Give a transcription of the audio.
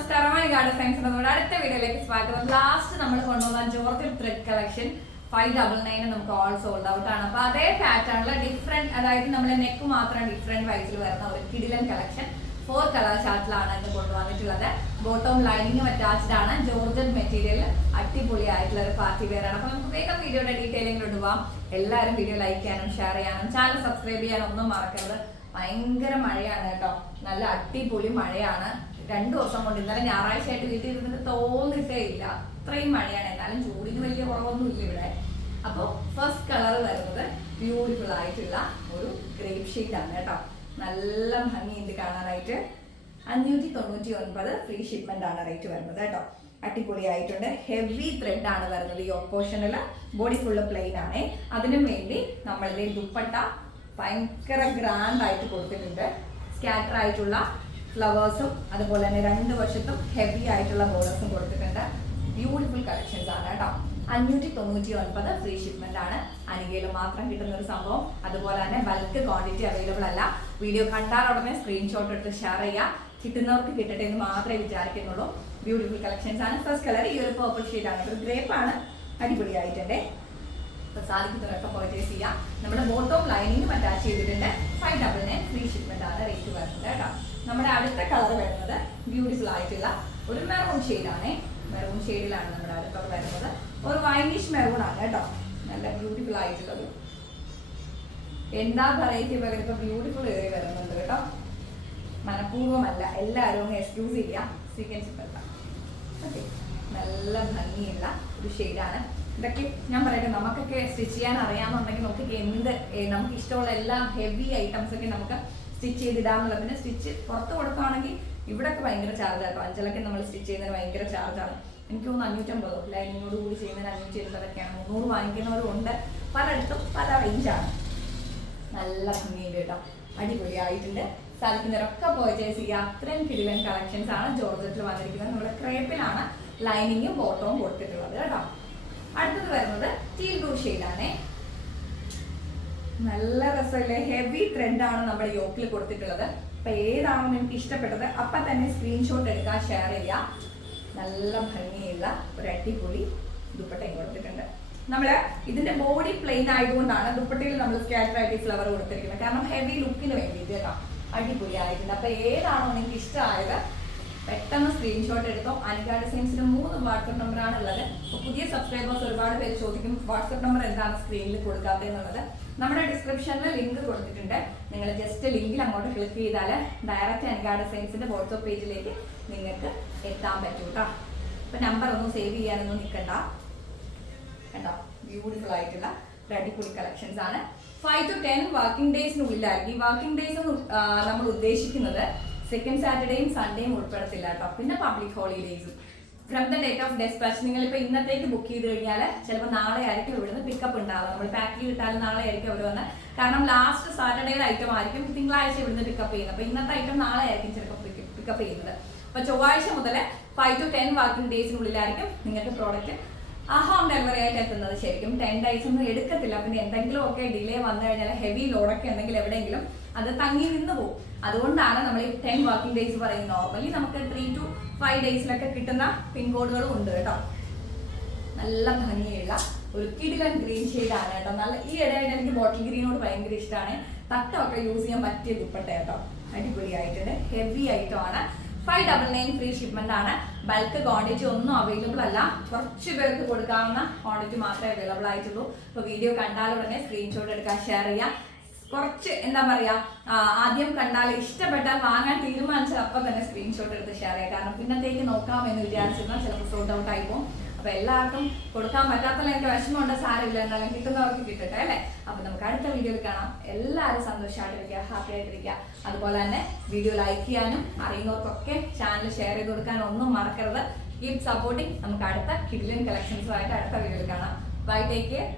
നമസ്കാരം guard science നമ്മുടെ അടുത്ത വീഡിയോയിലേക്ക് സ്വാഗതം. ലാസ്റ്റ് നമ്മൾ കൊണ്ടുവന്ന George thread collection five double nine നമുക്ക് ഓൾ സോൾഡ് ഔട്ട് ആണ്. അപ്പൊ അതേ പാറ്റേണിൽ ഡിഫറെന്റ് അതായത് നമ്മുടെ നെക്ക് മാത്രം ഡിഫറെന്റ് വൈസിൽ വരുന്ന ഒരു കിടിലൻ കളക്ഷൻ ഫോർ കളർ ഷാർട്ടിലാണ് ഇന്ന് കൊണ്ടുവന്നിട്ടുള്ളത്. ബോട്ടം ലൈനിങ്ങും അറ്റാച്ച്ഡ് ആണ്. ജോർജൻ മെറ്റീരിയൽ അടിപൊളിയായിട്ടുള്ള ഒരു പാർട്ടി വെയർ അപ്പൊ നമുക്ക് വേഗം വീഡിയോയുടെ ഡീറ്റെയിലിംഗിലോട്ട് പോവാം. എല്ലാവരും വീഡിയോ ലൈക്ക് ചെയ്യാനും ഷെയർ ചെയ്യാനും ചാനൽ സബ്സ്ക്രൈബ് ചെയ്യാനും ഒന്നും മറക്കരുത്. ഭയങ്കര മഴയാണ് കേട്ടോ. നല്ല അടിപൊളി മഴയാണ്. രണ്ടു ദിവസം കൊണ്ട് ഇന്നലെ ഞായറാഴ്ച ആയിട്ട് വീട്ടിൽ ഇരുന്നിട്ട് തോന്നിട്ടേ ഇല്ല. അത്രയും മഴയാണ്. എന്നാലും ചൂടിന് വലിയ കുറവൊന്നും ഇല്ല ഇവിടെ. അപ്പോൾ ഫസ്റ്റ് കളർ വരുന്നത് ബ്യൂട്ടിഫുൾ ആയിട്ടുള്ള ഒരു ഗ്രേപ്പ് ആണ് കേട്ടോ. നല്ല ഭംഗിയുണ്ട് കാണാനായിട്ട്. അഞ്ഞൂറ്റി തൊണ്ണൂറ്റി ഒൻപത് ഫ്രീ ഷിപ്മെന്റ് ആണ് റേറ്റ് വരുന്നത് കേട്ടോ. അടിപൊളിയായിട്ടുണ്ട്. ഹെവി ത്രെഡ് ആണ് വരുന്നത് ഈ ഓപ്പോഷനിൽ ബോഡി ഫുള്ള് പ്ലെയിൻ ആണ്. അതിനും വേണ്ടി നമ്മളുടെ ദുപ്പട്ട ഭയങ്കര ഗ്രാൻഡ് ആയിട്ട് കൊടുത്തിട്ടുണ്ട്. സ്കാറ്റർ ആയിട്ടുള്ള ഫ്ലവേഴ്സും അതുപോലെ തന്നെ രണ്ട് വശത്തും ഹെവി ആയിട്ടുള്ള ബോർഡേഴ്സും കൊടുത്തിട്ടുണ്ട്. ബ്യൂട്ടിഫുൾ കളക്ഷൻസ് ആണ് കേട്ടോ. അഞ്ഞൂറ്റി തൊണ്ണൂറ്റി ഒൻപത് ഫ്രീ ഷിപ്മെന്റ് ആണ്. അനികയിൽ മാത്രം കിട്ടുന്ന ഒരു സംഭവം. അതുപോലെ തന്നെ ബൾക്ക് ക്വാണ്ടിറ്റി അവൈലബിൾ അല്ല. വീഡിയോ കണ്ടാൽ ഉടനെ സ്ക്രീൻഷോട്ട് എടുത്ത് ഷെയർ ചെയ്യുക. കിട്ടുന്നവർക്ക് കിട്ടട്ടെ എന്ന് മാത്രമേ വിചാരിക്കുന്നുള്ളൂ. ബ്യൂട്ടിഫുൾ കളക്ഷൻസ് ആണ്. ഫസ്റ്റ് കളർ ഈ ഒരു പേർപ്പിൾ ഷെയ്ഡ് ആണ്. ഒരു ഗ്രേപ്പ് ആണ്. അടിപൊളിയായിട്ടുണ്ട്. അപ്പൊ സാധിക്കുന്നവരൊക്കെ പർച്ചേസ് ചെയ്യാം നമ്മുടെ ബോട്ടോം ലൈനിങ്ങും അറ്റാച്ച് ചെയ്തിട്ടുണ്ട്. ഫൈവ് ഡബിൾ ഫ്രീ ഷിപ്മെന്റ് ആണ് റേറ്റ് വരുന്നത് കേട്ടോ നമ്മുടെ അടുത്ത കളർ വരുന്നത് ബ്യൂട്ടിഫുൾ ആയിട്ടുള്ള ഒരു മെറൂൺ ഷെയ്ഡാണ് മെറൂൺ ഷെയ്ഡിലാണ് നമ്മുടെ അടുത്ത വരുന്നത്. ഒരു വൈനിഷ് മെറൂൺ ആണ് കേട്ടോ. നല്ല ബ്യൂട്ടിഫുൾ ആയിട്ടുള്ളത്. എന്താ വെറൈറ്റി പകരം ഇപ്പൊ ബ്യൂട്ടിഫുൾ ഏറി വരുന്നുണ്ട് കേട്ടോ. മനഃപൂർവമല്ല. എല്ലാവരും ഒന്ന് എക്സ്ക്യൂസ് ചെയ്യാം. ഇപ്പല്ല ഓക്കെ നല്ല ഭംഗിയുള്ള ഒരു ഷെയ്ഡാണ് ഇതൊക്കെ ഞാൻ പറയട്ടെ നമുക്കൊക്കെ സ്റ്റിച്ച് ചെയ്യാൻ അറിയാമെന്നുണ്ടെങ്കിൽ നമുക്ക് എന്ത് നമുക്ക് ഇഷ്ടമുള്ള എല്ലാ ഹെവി ഐറ്റംസ് ഒക്കെ നമുക്ക് സ്റ്റിച്ച് ചെയ്തിടാന്നുള്ള. പിന്നെ സ്റ്റിച്ച് പുറത്ത് കൊടുക്കുകയാണെങ്കിൽ ഇവിടെയൊക്കെ ഭയങ്കര ചാർജ് ആട്ടോ അഞ്ചലൊക്കെ നമ്മൾ സ്റ്റിച്ച് ചെയ്യുന്നതിന് ഭയങ്കര ചാർജാണ് എനിക്ക് തോന്നുന്നു അഞ്ഞൂറ്റമ്പതോ ലൈനിങ്ങോട് കൂടി ചെയ്യുന്നതിന് അഞ്ഞൂറ്റി എഴുപതൊക്കെയാണ് മുന്നൂറ് വാങ്ങിക്കുന്നവരും ഉണ്ട് പലയിടത്തും പല റേഞ്ചാണ് നല്ല ഭംഗിയുണ്ട് കേട്ടോ. അടിപൊളിയായിട്ടുണ്ട്. സാധിക്കുന്നവരൊക്കെ പർച്ചേസ് ചെയ്യുക അത്രയും കിടിലൻ കളക്ഷൻസ് ആണ് ജോർജറ്റിൽ വന്നിരിക്കുന്നത്. നമ്മുടെ ക്രേപ്പിലാണ് ലൈനിങ്ങും ബോട്ടവും കൊടുത്തിട്ടുള്ളത് കേട്ടോ. അടുത്തത് വരുന്നത് ടീൽ ബ്ലൂ നല്ല രസമല്ലേ? ഹെവി ട്രെൻഡ് ആണ് നമ്മുടെ യോക്കിൽ കൊടുത്തിട്ടുള്ളത്. അപ്പൊ ഏതാണോ നിങ്ങൾക്ക് ഇഷ്ടപ്പെട്ടത്? അപ്പൊ തന്നെ സ്ക്രീൻഷോട്ട് എടുക്കുക ഷെയർ ചെയ്യുക നല്ല ഭംഗിയുള്ള ഒരു അടിപൊളി ദുപ്പട്ടയും കൊടുത്തിട്ടുണ്ട് നമ്മൾ ഇതിന്റെ ബോഡി പ്ലെയിൻ ആയതുകൊണ്ടാണ് ദുപ്പട്ടയിൽ നമ്മൾ സ്കാറ്റർ ആയിട്ട് ഫ്ലവർ കൊടുത്തിരിക്കുന്നത്. കാരണം ഹെവി ലുക്കിന് വേണ്ടിയിട്ട് കേട്ടോ. അടിപൊളി ആയിട്ടുണ്ട് അപ്പൊ ഏതാണോ നിങ്ങൾക്ക് ഇഷ്ടമായത് പെട്ടെന്ന് സ്ക്രീൻഷോട്ട് എടുത്തോ? അനിക്കാട് സയൻസിന് മൂന്ന് വാട്സപ്പ് നമ്പറാണ് ഉള്ളത് പുതിയ സബ്സ്ക്രൈബേഴ്സ് ഒരുപാട് പേര് ചോദിക്കും വാട്സപ്പ് നമ്പർ എന്താണ് സ്ക്രീനിൽ കൊടുക്കാത്തത് എന്നുള്ളത്? നമ്മുടെ ഡിസ്ക്രിപ്ഷനിൽ ലിങ്ക് കൊടുത്തിട്ടുണ്ട്. നിങ്ങൾ ജസ്റ്റ് ലിങ്കിൽ അങ്ങോട്ട് ക്ലിക്ക് ചെയ്താൽ ഡയറക്റ്റ് അനിക്കാട് സയൻസിന്റെ വാട്സപ്പ് പേജിലേക്ക് നിങ്ങൾക്ക് എത്താൻ പറ്റും കേട്ടോ അപ്പൊ നമ്പർ ഒന്നും സേവ് ചെയ്യാനൊന്നും നിൽക്കണ്ട കേട്ടോ ബ്യൂട്ടിഫുൾ ആയിട്ടുള്ള അടിപൊളി കളക്ഷൻസ് ആണ്. ഫൈവ് ടു ടെൻ വർക്കിംഗ് ഡേയ്സിനുള്ളിലായിരിക്കും ഈ വർക്കിംഗ് ഡേയ്സ് നമ്മൾ ഉദ്ദേശിക്കുന്നത് സെക്കൻഡ് സാറ്റർഡേയും സൺഡേയും ഉൾപ്പെടുത്തില്ല കേട്ടോ. പിന്നെ public ഹോളിഡേയ്സും from the date of dispatch നിങ്ങൾ ഇപ്പൊ ഇന്നത്തേക്ക് ബുക്ക് ചെയ്ത് കഴിഞ്ഞാൽ ചിലപ്പോൾ നാളെ ആയിരിക്കും ഇവിടുന്ന് പിക്കപ്പ് ഉണ്ടാവുക. നമ്മൾ പാക്ക് ചെയ്തിട്ടാലും നാളെ ആയിരിക്കും അവർ വന്ന്. കാരണം ലാസ്റ്റ് സാറ്റർഡേയുടെ ഐറ്റം ആയിരിക്കും തിങ്കളാഴ്ച ഇവിടുന്ന് പിക്കപ്പ് ചെയ്യുന്നത്. അപ്പോൾ ഇന്നത്തെ ഐറ്റം നാളെ ആയിരിക്കും ചിലപ്പോൾ പിക്കപ്പ് ചെയ്യുന്നത്. അപ്പോൾ ചൊവ്വാഴ്ച മുതൽ ഫൈവ് ടു ടെൻ വർക്കിംഗ് ഡേയ്സിനുള്ളിലായിരിക്കും നിങ്ങൾക്ക് പ്രോഡക്റ്റ് ആ ഹോം ഡെലിവറി ആയിട്ട് എത്തുന്നത് ശരിക്കും. ടെൻ ഡേയ്സ് ഒന്നും എടുക്കത്തില്ല. പിന്നെ എന്തെങ്കിലും ഒക്കെ ഡിലേ വന്നു കഴിഞ്ഞാൽ ഹെവി ലോഡൊക്കെ ഉണ്ടെങ്കിൽ എവിടെയെങ്കിലും അത് തങ്ങി നിന്ന് പോകും അതുകൊണ്ടാണ് നമ്മൾ ഈ ടെൻ വർക്കിംഗ് ഡേയ്സ് പറയുന്നത്. നോർമലി നമുക്ക് ത്രീ ടു ഫൈവ് ഡേയ്സിലൊക്കെ കിട്ടുന്ന പിൻകോഡുകളും ഉണ്ട് കേട്ടോ. നല്ല ഭംഗിയുള്ള ഒരു കിടിലൻ ഗ്രീൻ ആണ് കേട്ടോ. നല്ല ഈ ഇടയായിട്ട് എനിക്ക് ബോട്ടിൽ ഗ്രീനോട് ഭയങ്കര ഇഷ്ടമാണ് തട്ടമൊക്കെ യൂസ് ചെയ്യാൻ പറ്റിയ ദുപ്പട്ട കേട്ടോ. അടിപൊളിയായിട്ടുണ്ട്. ഹെവി ഐറ്റമാണ് five double nine free shipment ആണ്. ബൾക്ക് ക്വാണ്ടിറ്റി ഒന്നും അവൈലബിൾ അല്ല. കുറച്ച് പേർക്ക് കൊടുക്കാവുന്ന ക്വാണ്ടിറ്റി മാത്രമേ അവൈലബിൾ ആയിട്ടുള്ളൂ. അപ്പോൾ വീഡിയോ കണ്ടാൽ ഉടനെ സ്ക്രീൻഷോട്ട് എടുക്കാൻ ഷെയർ ചെയ്യാം കുറച്ച് എന്താ പറയാ ആദ്യം കണ്ടാൽ ഇഷ്ടപ്പെട്ടാൽ വാങ്ങാൻ തീരുമാനിച്ചത് അപ്പം തന്നെ സ്ക്രീൻഷോട്ട് എടുത്ത് ഷെയർ ചെയ്യാം. കാരണം പിന്നത്തേക്ക് നോക്കാം എന്ന് വിചാരിച്ചിരുന്നാൽ ചിലപ്പോൾ സോൾട്ട് ഔട്ട് ആയി പോകും. അപ്പൊ എല്ലാവർക്കും കൊടുക്കാൻ പറ്റാത്തല്ല എനിക്ക് വിഷമമുണ്ട് സാരമില്ല. എന്നാലും കിട്ടുന്നവർക്ക് കിട്ടട്ടെ അല്ലേ? അപ്പൊ നമുക്ക് അടുത്ത വീഡിയോയിൽ കാണാം. എല്ലാവരും സന്തോഷമായിട്ടിരിക്കുക ഹാപ്പി ആയിട്ടിരിക്കുക. അതുപോലെ തന്നെ വീഡിയോ ലൈക്ക് ചെയ്യാനും അറിയുന്നവർക്കൊക്കെ ചാനൽ ഷെയർ ചെയ്ത് കൊടുക്കാനും ഒന്നും മറക്കരുത്. കീപ് സപ്പോർട്ടിങ് നമുക്ക് അടുത്ത കിഡിലിൻ കളക്ഷൻസുമായിട്ട് അടുത്ത വീഡിയോയിൽ കാണാം. Bye take care